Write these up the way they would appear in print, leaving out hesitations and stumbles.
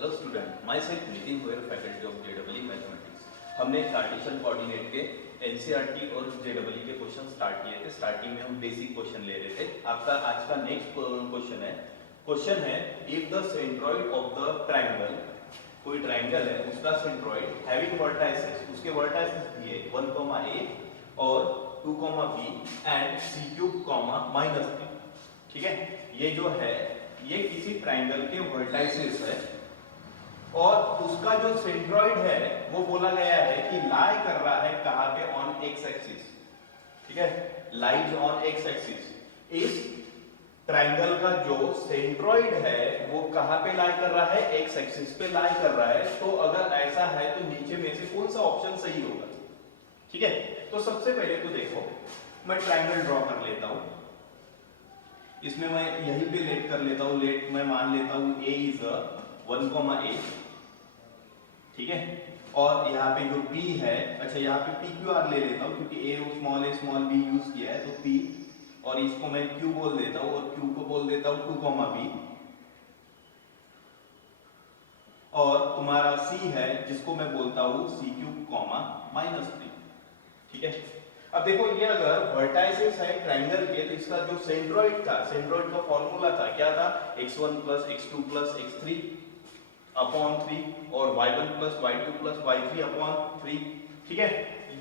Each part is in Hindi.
Hello student, my self Nitin Goyal, faculty of JW mathematics. हमने कार्टेशियन कोऑर्डिनेट के एनसीईआरटी और जेडब्ल्यू के क्वेश्चन स्टार्ट किए थे। स्टार्टिंग में हम बेसिक क्वेश्चन ले रहे थे। आपका आज का नेक्स्ट क्वेश्चन है if the centroid of the triangle, कोई ट्रायंगल है उसका सेंट्रॉइड हैविंग वर्टाइसेस, उसके वर्टाइसेस दिए 1, a और 2, b एंड c3, -3। ठीक है, ये जो है ये किसी ट्रायंगल के वर्टाइसेस है और उसका जो सेंट्रॉइड है वो बोला गया है कि लाई कर रहा है कहां पे, ऑन एक्स एक्सिस। ठीक है, लाइज ऑन एक्स एक्सिस। इस ट्रायंगल का जो सेंट्रॉइड है वो कहां पे लाई कर रहा है, एक्स एक्सिस पे लाई कर रहा है। तो अगर ऐसा है तो नीचे में से कौन सा ऑप्शन सही होगा? ठीक है, तो सबसे पहले तो देखो मैं ट्रायंगल ड्रॉ कर लेता हूं। इसमें मैं यहीं पे लेट कर लेता हूं, लेट मैं मान लेता हूं a इज 1, a। ठीक है, और यहाँ पे जो p है, अच्छा यहाँ पे pqr ले लेता हूँ क्योंकि a स्मॉल b यूज किया है, तो p और इसको मैं q बोल देता हूँ और q को बोल देता हूँ 2, b। और तुम्हारा c है जिसको मैं बोलता हूँ c3, -3। ठीक है, अब देखो ये अगर वर्टाइसेस है ट्रायंगल के तो इसका जो सेंट्रॉइड का फॉर्मूला था क्या था, x1 + x2 + x3 अपॉन 3 और y1 + y2 + y3 अपॉन 3। ठीक है,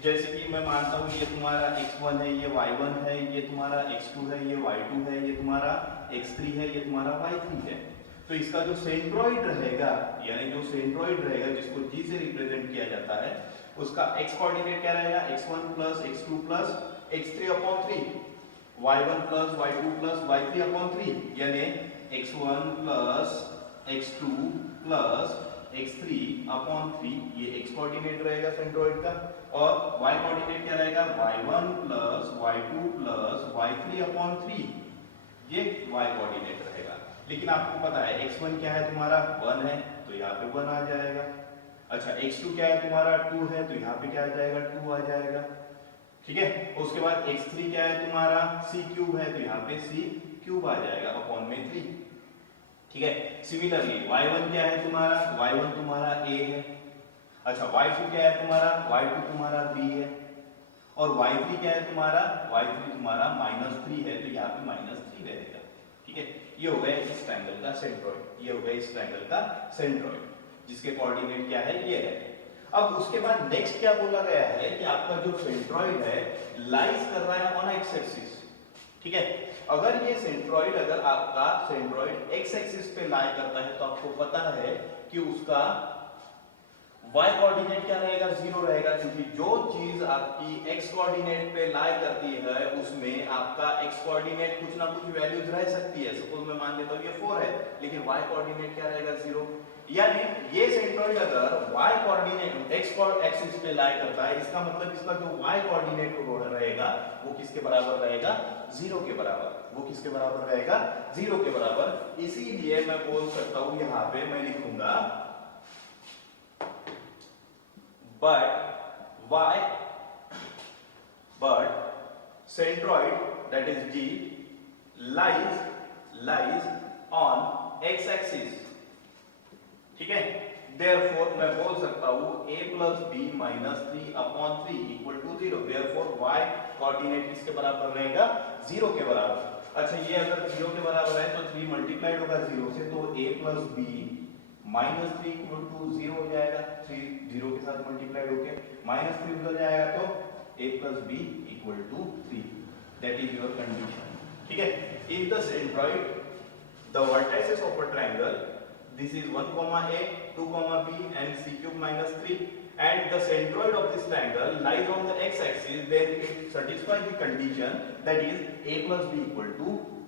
जैसे कि मैं मानता हूं ये तुम्हारा x1 है, ये y1 है, ये तुम्हारा x2 है, ये y2 है, ये तुम्हारा x3 है, ये तुम्हारा y3 है। तो इसका जो सेंट्रॉइड रहेगा, यानी जो सेंट्रॉइड रहेगा जिसको g से रिप्रेजेंट किया जाता है, उसका x कोऑर्डिनेट क्या रहेगा, x1 + x2 + x3 upon 3, y1 + y2 + y3 upon 3, यानी x1 + x2 + x3 अपॉन 3, ये x कोऑर्डिनेट रहेगा सेंट्रॉइड का। और y कोऑर्डिनेट क्या रहेगा, y1 + y2 + y3 अपॉन 3, ये y कोऑर्डिनेट रहेगा। लेकिन आपको पता है x1 क्या है तुम्हारा, 1 है, तो यहाँ पे 1 आ जाएगा। अच्छा, x2 क्या है तुम्हारा, 2 है, तो यहाँ पे क्या आ जाएगा, 2 आ जाएगा। ठीक है, उसके बाद x3 क्या है तुम्हारा, c³ है, तो यहाँ पे c³ आ जाएगा अपॉन में 3। ठीक है, सिमिलरली y1 क्या है तुम्हारा, y1 तुम्हारा a है। अच्छा, y2 क्या है तुम्हारा, y2 तुम्हारा b है। और y3 क्या है तुम्हारा, y3 तुम्हारा -3 है, तो यहाँ पे -3 रहेगा। ठीक है, ये हो गया इस ट्रायंगल का सेंट्रॉइड, ये हो गया इस ट्रायंगल का सेंट्रॉइड जिसके कोऑर्डिनेट क्या है, ये है। अब उसके बाद नेक्स्ट क्या बोला गया है कि आपका जो सेंट्रॉइड है लाइज कर रहा है ऑन एक्स एक्सिस। ठीक है, अगर ये सेंट्रॉइड, अगर आपका सेंट्रॉइड एक्स एक्सिस पे लाई करता है तो आपको पता है कि उसका y कोऑर्डिनेट क्या रहेगा, 0 रहेगा, क्योंकि जो चीज आपकी x कोऑर्डिनेट पे लाई करती है उसमें आपका x कोऑर्डिनेट कुछ ना कुछ वैल्यूज रह सकती है। सपोज मैं मान लेता हूं ये 4 है, लेकिन y कोऑर्डिनेट क्या रहेगा, 0। यानी ये सेंट्रॉइड अगर y कोऑर्डिनेट x एक्सिस पे लाई करता है, इसका मतलब इसका जो y कोऑर्डिनेट रहेगा वो किसके बराबर रहेगा, 0 के बराबर। वो किसके बराबर रहेगा, 0 के बराबर। इसीलिए मैं बोल सकता हूं, यहां पे मैं लिखूंगा but centroid, that is G, lies on x axis। ठीक है, therefore मैं बोल सकता हूं a + b -3 upon 3 = 0। therefore y coordinate किसके बराबर रहेगा, 0 के बराबर। अच्छा, ये अगर 0 के बराबर है तो 3 मल्टीप्लाइड होगा 0 से, तो a + b -3 = 0 हो जाएगा। 3 0 के साथ मल्टीप्लाइड होके -3 हो जाएगा, तो a + b = 3। That is your condition. ठीक है, if the centroid, the vertices of a triangle, this is 1, a 2, b and c³ -3, and the centroid of this triangle lies on the x axis, then it satisfies the condition, that is a + b =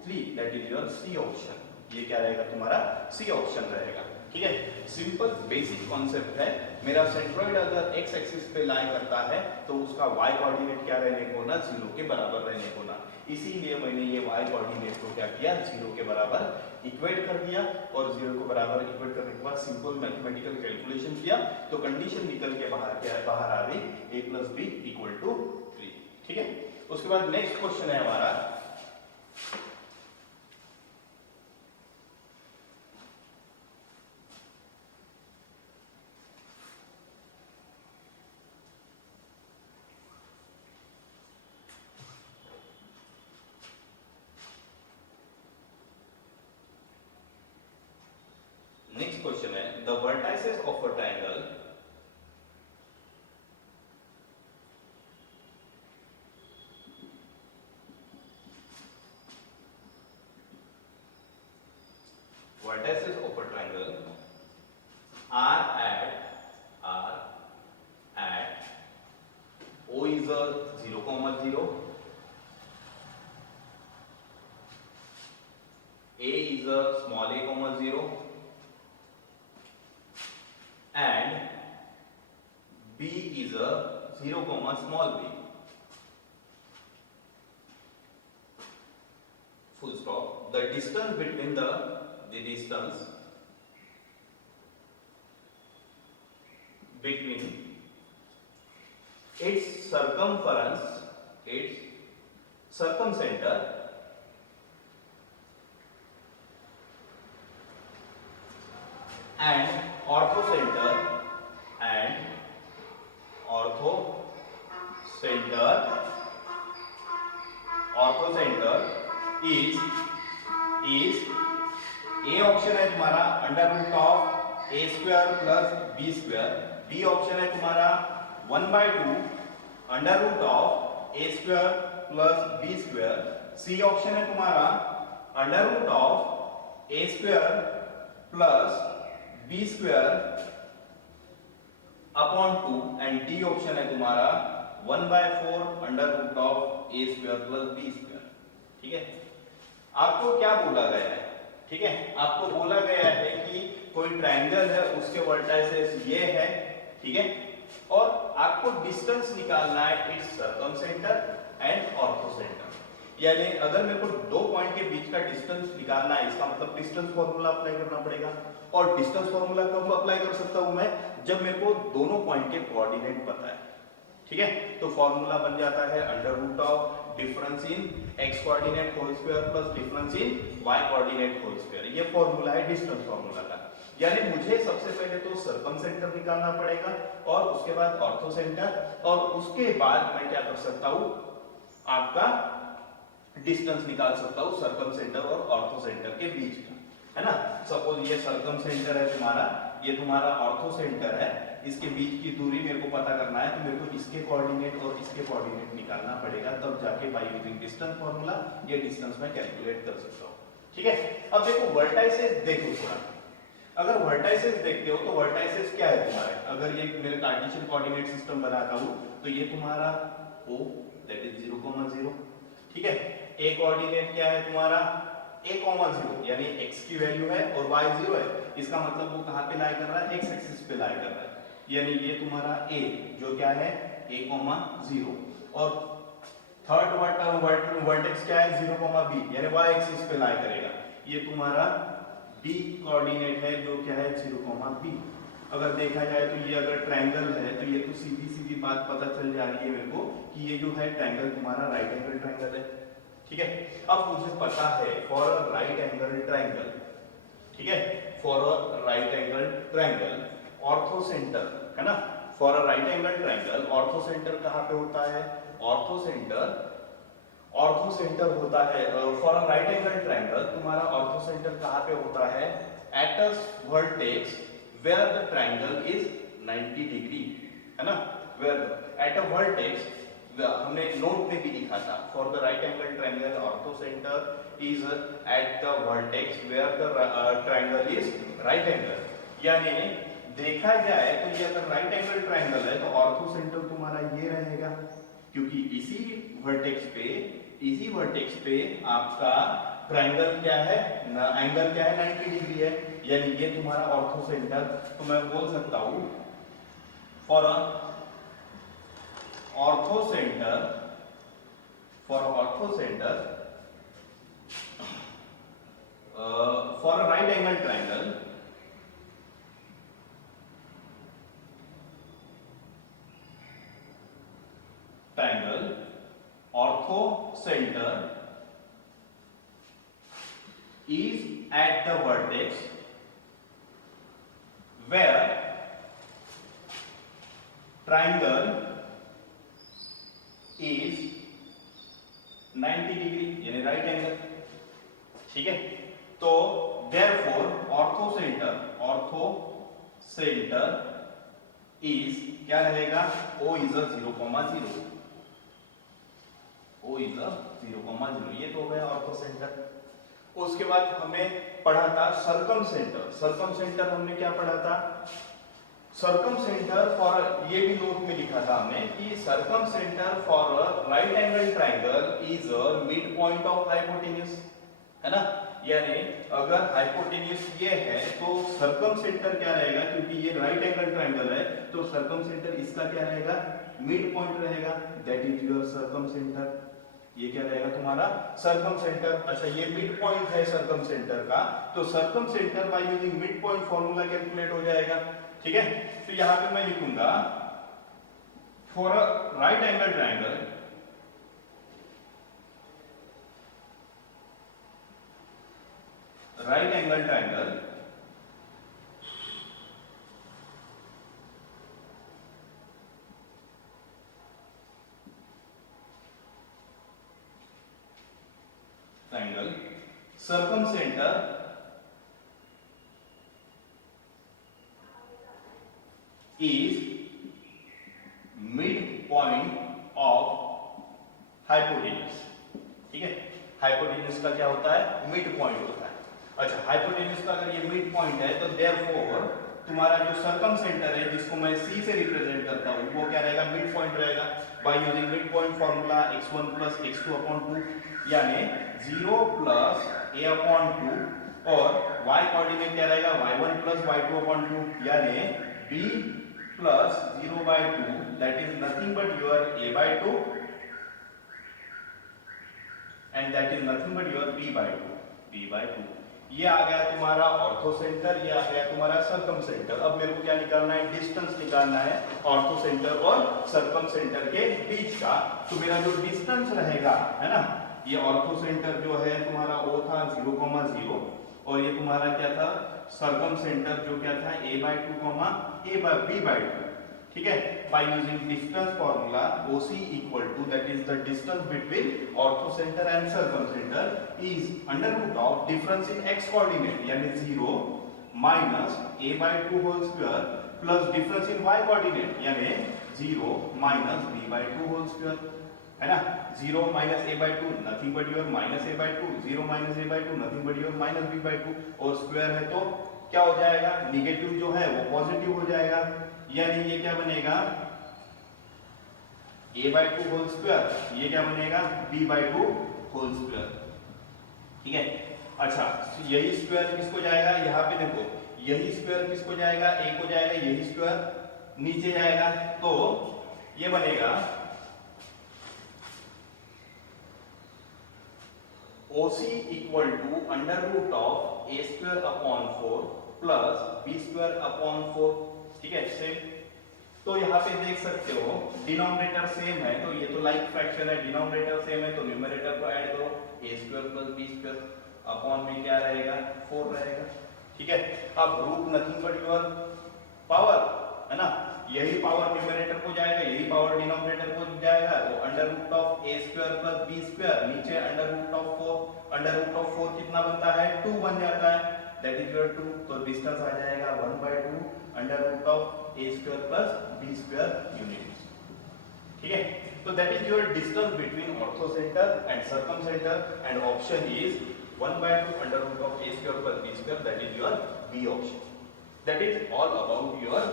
3। that is your c option। ये क्या रहेगा तुम्हारा, c ऑप्शन रहेगा। ठीक है, सिंपल बेसिक कॉन्सेप्ट है। मेरा सेंट्रॉइड अगर x एक्सिस पे लाई करता है तो उसका y कोऑर्डिनेट क्या रहने को ना, 0 के बराबर रहने को ना। इसीलिए मैंने ये y कोऑर्डिनेट को क्या किया, 0 के बराबर इक्वेट कर दिया, और 0 के बराबर इक्वेट करने के बाद सिंपल मैथमेटिकल कैलकुलेशन किया तो कंडीशन निकल के बाहर आ गई, a + b = 3। ठीक है, उसके बाद नेक्स्ट क्वेश्चन है हमारा, नेक्स्ट क्वेश्चन है the vertices of a triangle vertices of a triangle are at O is a 0, 0, A is a small a, 0, and B is a 0, small b. Full stop. The distance between the distance between its circumference, its circumcenter and orthocenter is A option है तुम्हारा under root of A square plus B square, B option है तुम्हारा 1/2 under root of A square plus B square, C option है तुम्हारा under root of A square plus B square upon 2 and D option है तुम्हारा 1/4 under root of A square plus B square. ठीक है, आपको क्या बोला गया है? ठीक है, आपको बोला गया है कि कोई ट्रायंगल है, उसके वर्टाइसेस ये है, ठीक है, और आपको डिस्टेंस निकालना है इट्स सर्कमसेंटर एंड ऑर्थोसेंटर। यानी अगर मेरे को दो पॉइंट के बीच का डिस्टेंस निकालना है, इसका मतलब डिस्टेंस फार्मूला अप्लाई करना पड़ेगा। और डिस्टेंस फार्मूला कब अप्लाई कर सकता हूं मैं? जब मेरे को दोनों पॉइंट के कोऑर्डिनेट पता है। ठीक है, तो फार्मूला बन जाता है under root of difference in x coordinate whole square plus difference in y coordinate whole square. ये फार्मूला है डिस्टेंस फार्मूला का। यानी मुझे सबसे पहले तो सर्कमसेंटर निकालना पड़ेगा और उसके बाद ऑर्थोसेंटर, और उसके बाद मैं क्या कर सकता हूं, आपका डिस्टेंस निकाल सकता हूं सर्कमसेंटर और ऑर्थोसेंटर के बीच का, है ना। सपोज ये सर्कमसेंटर है तुम्हारा, ये तुम्हारा ऑर्थोसेंटर है, इसके बीच की दूरी मेरे को पता करना है, तो मेरे को इसके कोऑर्डिनेट और इसके कोऑर्डिनेट निकालना पड़ेगा, तब जाके बाय यूजिंग डिस्टेंस फार्मूला ये डिस्टेंस मैं कैलकुलेट कर सकता हूं। ठीक है, अब देखो वर्टाइसेस देखो थोड़ा, अगर वर्टाइसेस देखते हो तो वर्टाइसेस क्या है तुम्हारे, अगर ये मेरे कार्टेशियन कोऑर्डिनेट सिस्टम बनाता हूं तो ये तुम्हारा O दैट इज 0, 0। ठीक है, A कोऑर्डिनेट क्या है तुम्हारा A, 0, यानी x की वैल्यू है और y 0 है, इसका मतलब वो कहां पे लाई कर रहा है? x एक्सिस पे लाई कर रहा है। यानी ये तुम्हारा A जो क्या है A, 0, और थर्ड वर्टेक्स क्या है 0, b, यानी y एक्सिस पे लाई करेगा। ये तुम्हारा B कोऑर्डिनेट है जो क्या है 0, b। अगर देखा जाए तो ये अगर ट्रायंगल है तो ये तो सीधी सीधी बात पता चल जा रही है मेरे को कि ये जो है ट्रायंगल तुम्हारा राइट एंगल ट्रायंगल है। ठीक है, अब मुझे पता है for a right angle triangle, ठीक है, for a right angle triangle orthocentre, है ना, for a right angle triangle orthocentre कहां पे होता है? ऑर्थोसेंटर होता है for a right angle triangle तुम्हारा ऑर्थोसेंटर कहां पे होता है? At a vertex where the triangle is 90 degree, है ना, वेयर एट अ वर्टेक्स, हमने नोट में भी लिखा था for the right angle triangle ऑर्थोसेंटर is at the vertex where the triangle is right angle. यानी देखा जाए तो ये अगर राइट एंगल ट्रायंगल है तो ऑर्थोसेंटर तुम्हारा ये रहेगा, क्योंकि इसी वर्टेक्स पे आपका ट्रायंगल क्या है, एंगल क्या है 90 डिग्री है, यानी ये तुम्हारा ऑर्थोसेंटर। तो मैं बोल सकता हूं for orthocentre for a right angle triangle orthocenter is at the vertex where triangle is 90 degree, यानी राइट एंगल। ठीक है, तो therefore ऑर्थो सेंटर इज क्या रहेगा, O is a 0,0, O is a 0,0, ये तो हो गया ऑर्थो सेंटर। उसके बाद हमें पढ़ा था सर्कम सेंटर। सर्कम सेंटर हमने क्या पढ़ा था, सर्कम सेंटर फॉर, ये भी नोट में लिखा था हमने कि circum centre for a right angle triangle is a mid point of hypotenuse, है ना। यानी अगर हाइपोटेन्यूज ये है तो सर्कम सेंटर क्या रहेगा, क्योंकि ये राइट एंगल ट्राइंगल है तो सर्कम सेंटर इसका क्या रहेगा, मिड पॉइंट रहेगा, that is your circum centre. ये क्या रहेगा तुम्हारा सर्कम सेंटर। अच्छा, ये मिड पॉइंट है सर्कम सेंटर का, तो circum centre by using mid point formula calculate हो जाएगा, ठीक है। तो यहां पे मैं लिखूंगा for a right angle triangle, right angle triangle triangle circumcenter is mid point of hypotenuse, ठीक है। हाइपोटेन्यूज का क्या होता है, मिड पॉइंट होता है। अच्छा, हाइपोटेन्यूज का अगर ये मिड पॉइंट है तो देयरफॉर तुम्हारा जो सर्कम सेंटर है जिसको मैं C से रिप्रेजेंट करता हूं वो क्या रहेगा, मिड पॉइंट रहेगा by using mid point formula x1 + x2/2, यानी 0 + a/2 और y कोऑर्डिनेट क्या रहेगा, y1 + y2/2, यानी b + 0/2, that is nothing but your a/2 and that is nothing but your b/2। ये आ गया तुम्हारा ऑर्थो सेंटर, ये आ गया तुम्हारा सर्कम सेंटर। अब मेरे को क्या निकालना है, डिस्टेंस निकालना है ऑर्थो सेंटर और सर्कम सेंटर के बीच का। तो मेरा जो डिस्टेंस रहेगा, है ना, ये ऑर्थो सेंटर जो है तुम्हारा वो था 0,0 और ये तुम्हारा क्या था, सर्कम सेंटर जो क्या था a/2, b/2, ठीक है। By using distance formula OC equal to, that is the distance between orthocentre and circumcentre is under root of difference in x coordinate, यानी 0 minus a/2 whole square plus difference in y coordinate, यानी 0 माइनस b/2 होल स्क्वायर, है ना। 0 minus a/2 nothing but your minus a/2, 0 minus a/2 nothing but your minus b/2, और स्क्वायर है तो क्या हो जाएगा, निगेटिव जो है वो पॉजिटिव हो जाएगा, यानी ये क्या बनेगा, a/2 होल स्क्वायर, ये क्या बनेगा, b/2 होल स्क्वायर, ठीक है। अच्छा, यही स्क्वायर किसको जाएगा, यहाँ पे देखो, यही स्क्वायर किसको जाएगा, a को जाएगा, यही स्क्वायर नीचे जाएगा, तो ये बनेगा OC equal to under root of a²/4 plus b²/4, ठीक है। सेम, तो यहाँ पे देख सकते हो डिनोमिनेटर सेम है, तो ये तो लाइक फ्रैक्शन है, डिनोमिनेटर सेम है तो न्यूमरेटर को ऐड करो, a² + b² अपॉन में क्या रहेगा, 4 रहेगा, ठीक है। अब root nothing but your power, है ना, यही पावर न्यूमरेटर को जाएगा, यही पावर डिनोमिनेटर को जाएगा, तो under root of a² + b², नीचे अंडर रूट ऑफ 4 कितना बनता है, 2 बन जाता है, दैट इज योर 2, तो डिस्टेंस आ जाएगा 1/2 under root of a² + b² units, ठीक है। तो that is your distance between orthocentre and circumcentre, and option is 1/2 under root of a² + b², that is your B option. That is all about your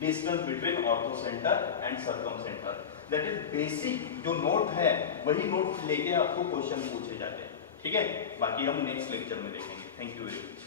distance between orthocentre and circumcentre. That is basic जो नोट है वही नोट लेके आपको क्वेश्चन पूछे जाते हैं, ठीक है। बाकी हम नेक्स्ट लेक्चर में देखेंगे। Thank you very much.